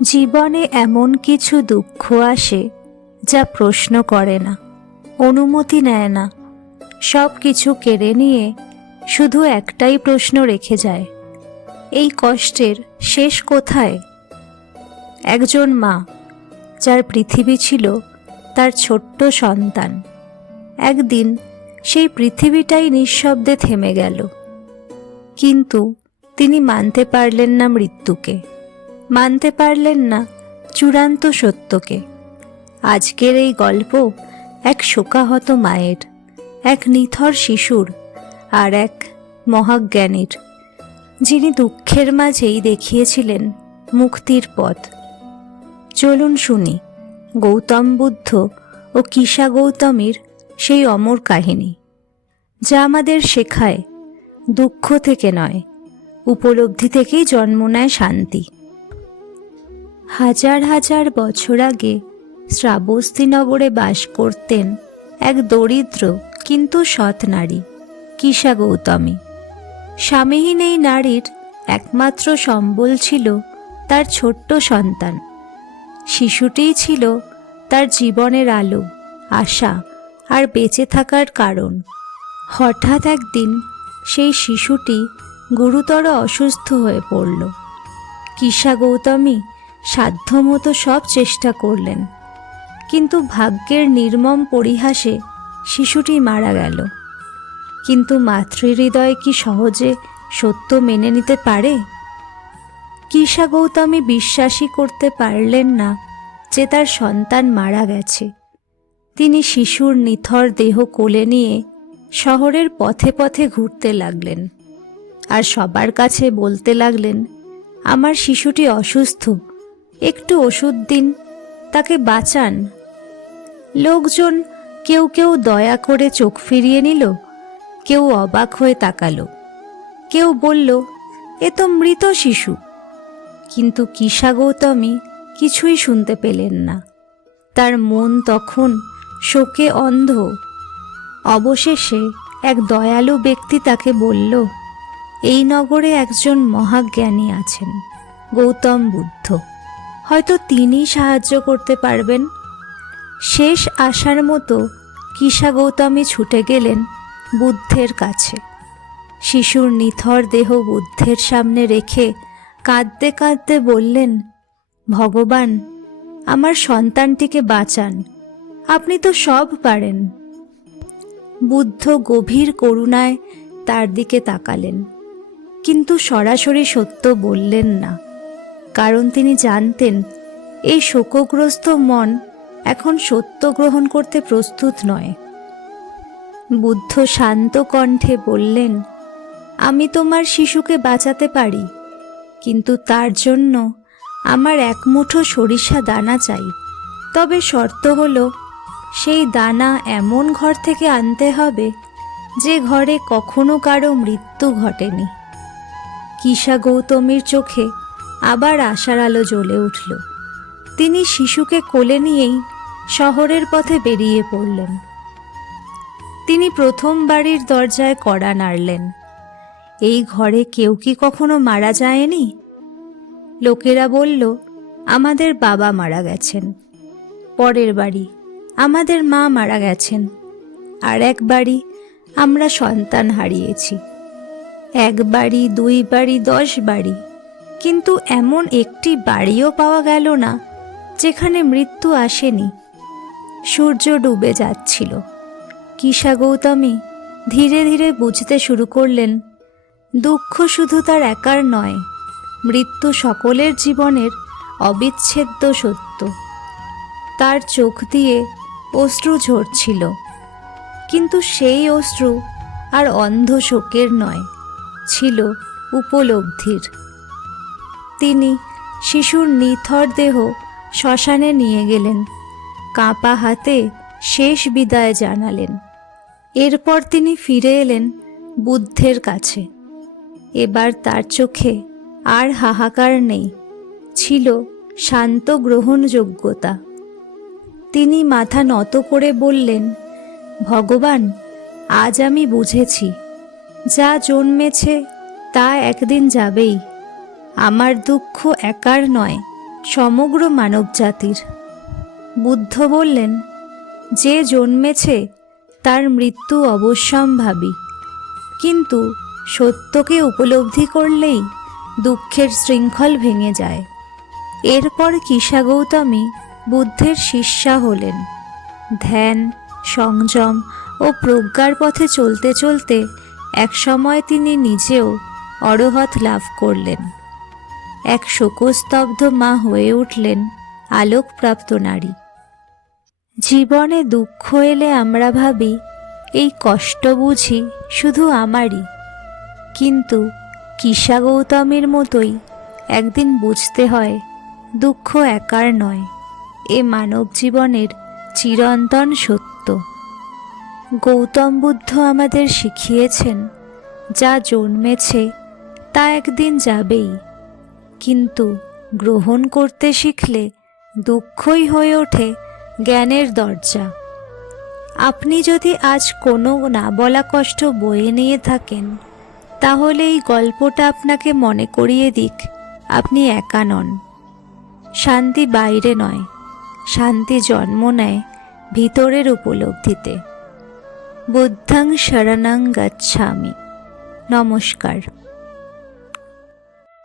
জীবনে এমন কিছু দুঃখ আসে যা প্রশ্ন করে না, অনুমতি নেয় না, সব কিছু কেড়ে নিয়ে শুধু একটাই প্রশ্ন রেখে যায়, এই কষ্টের শেষ কোথায়? একজন মা, যার পৃথিবী ছিল তার ছোট্ট সন্তান, একদিন সেই পৃথিবীটাই নিঃশব্দে থেমে গেল। কিন্তু তিনি মানতে পারলেন না মৃত্যুকে, মানতে পারলেন না চূড়ান্ত সত্যকে। আজকের এই গল্প এক শোকাহত মায়ের, এক নিথর শিশুর, আর এক মহাজ্ঞানীর, যিনি দুঃখের মাঝেই দেখিয়েছিলেন মুক্তির পথ। চলুন শুনি গৌতম বুদ্ধ ও কিসা গৌতমীর সেই অমর কাহিনী, যা আমাদের শেখায় দুঃখ থেকে নয়, উপলব্ধি থেকেই জন্ম নেয় শান্তি। হাজার হাজার বছর আগে শ্রাবস্তিনগরে বাস করতেন এক দরিদ্র কিন্তু সৎ নারী, কিসা গৌতমী। স্বামীহীন এই নারীর একমাত্র সম্বল ছিল তার ছোট্ট সন্তান। শিশুটিই ছিল তার জীবনের আলো, আশা আর বেঁচে থাকার কারণ। হঠাৎ একদিন সেই শিশুটি গুরুতর অসুস্থ হয়ে পড়ল। কিসা গৌতমী সাধ্যমতো সব চেষ্টা করলেন, কিন্তু ভাগ্যের নির্মম পরিহাসে শিশুটি মারা গেল। কিন্তু মাতৃহৃদয় কি সহজে সত্য মেনে নিতে পারে? কিসা গৌতমী বিশ্বাসই করতে পারলেন না যে তার সন্তান মারা গেছে। তিনি শিশুর নিথর দেহ কোলে নিয়ে শহরের পথে পথে ঘুরতে লাগলেন, আর সবার কাছে বলতে লাগলেন, আমার শিশুটি অসুস্থ, একটু ওষুধ দিন, তাকে বাঁচান। লোকজন কেউ কেউ দয়া করে চোখ ফিরিয়ে নিল, কেউ অবাক হয়ে তাকালো, কেউ বলল, এ তো মৃত শিশু। কিন্তু কিসা গৌতমী কিছুই শুনতে পেলেন না। তার মন তখন শোকে অন্ধ। অবশেষে এক দয়ালু ব্যক্তি তাকে বলল, এই নগরে একজন মহাজ্ঞানী আছেন, গৌতম বুদ্ধ, হয়তো তিনি সাহায্য করতে পারবেন। শেষ আশার মতো কিসা গৌতমী ছুটে গেলেন বুদ্ধের কাছে। শিশুর নিথর দেহ বুদ্ধের সামনে রেখে কাঁদতে কাঁদতে বললেন, ভগবান, আমার সন্তানটিকে বাঁচান, আপনি তো সব পারেন। বুদ্ধ গভীর করুণায় তার দিকে তাকালেন, কিন্তু সরাসরি সত্য বললেন না, কারণ তিনি জানতেন এই শোকগ্রস্ত মন এখন সত্য গ্রহণ করতে প্রস্তুত নয়। বুদ্ধ শান্ত কণ্ঠে বললেন, আমি তোমার শিশুকে বাঁচাতে পারি, কিন্তু তার জন্য আমার এক মুঠো সরিষা দানা চাই। তবে শর্ত হলো, সেই দানা এমন ঘর থেকে আনতে হবে যে ঘরে কখনো কারো মৃত্যু ঘটেনি। কিসা গৌতমীর চোখে আবার আশার আলো জ্বলে উঠল। তিনি শিশুকে কোলে নিয়েই শহরের পথে বেরিয়ে পড়লেন। তিনি প্রথম বাড়ির দরজায় কড়া নাড়লেন। এই ঘরে কেউ কি কখনো মারা যায়নি? লোকেরা বলল, আমাদের বাবা মারা গেছেন। পরের বাড়ি, আমাদের মা মারা গেছেন। আর এক বাড়ি, আমরা সন্তান হারিয়েছি। এক বাড়ি, দুই বাড়ি, 10 বাড়ি, কিন্তু এমন একটি বাড়িও পাওয়া গেল না যেখানে মৃত্যু আসেনি। সূর্য ডুবে যাচ্ছিল। কিসা গৌতমী ধীরে ধীরে বুঝতে শুরু করলেন, দুঃখ শুধু তার একার নয়, মৃত্যু সকলের জীবনের অবিচ্ছেদ্য সত্য। তার চোখ দিয়ে অশ্রু ঝরছিল, কিন্তু সেই অশ্রু আর অন্ধ শোকের নয়, ছিল উপলব্ধির। তিনি শিশুর নিথর দেহ শ্মশানে নিয়ে গেলেন, কাঁপা হাতে শেষ বিদায় জানালেন। এরপর তিনি ফিরে এলেন বুদ্ধের কাছে। এবার তার চোখে আর হাহাকার নেই, ছিল শান্ত গ্রহণযোগ্যতা। তিনি মাথা নত করে বললেন, ভগবান, আজ আমি বুঝেছি, যা জন্মেছে তা একদিন যাবেই। আমার দুঃখ একার নয়, সমগ্র মানবজাতির। বুদ্ধ বললেন, যে জন্মেছে তার মৃত্যু অবশ্যম্ভাবী, কিন্তু সত্যকে উপলব্ধি করলেই দুঃখের শৃঙ্খল ভেঙে যায়। এরপর কিসা গৌতমী বুদ্ধের শিষ্যা হলেন। ধ্যান, সংযম ও প্রজ্ঞার পথে চলতে চলতে একসময় তিনি নিজেও অরহত লাভ করলেন। এক শোকস্তব্ধ মা হয়ে উঠলেন আলোকপ্রাপ্ত নারী। জীবনে দুঃখ এলে আমরা ভাবি এই কষ্ট বুঝি শুধু আমারই, কিন্তু কিসা গৌতমীর মতোই একদিন বুঝতে হয় দুঃখ একার নয়, এ মানব জীবনের চিরন্তন সত্য। গৌতম বুদ্ধ আমাদের শিখিয়েছেন, যা জন্মেছে তা একদিন যাবেই, কিন্তু গ্রহণ করতে শিখলে দুঃখই হয়ে ওঠে জ্ঞানের দরজা। আপনি যদি আজ কোনো না বলা কষ্ট বয়ে নিয়ে থাকেন, তাহলে এই গল্পটা আপনাকে মনে করিয়ে দিক আপনি একা নন। শান্তি বাইরে নয়, শান্তি জন্ম নেয় ভিতরের উপলব্ধিতে। বুদ্ধং শরণং গচ্ছামি। নমস্কার।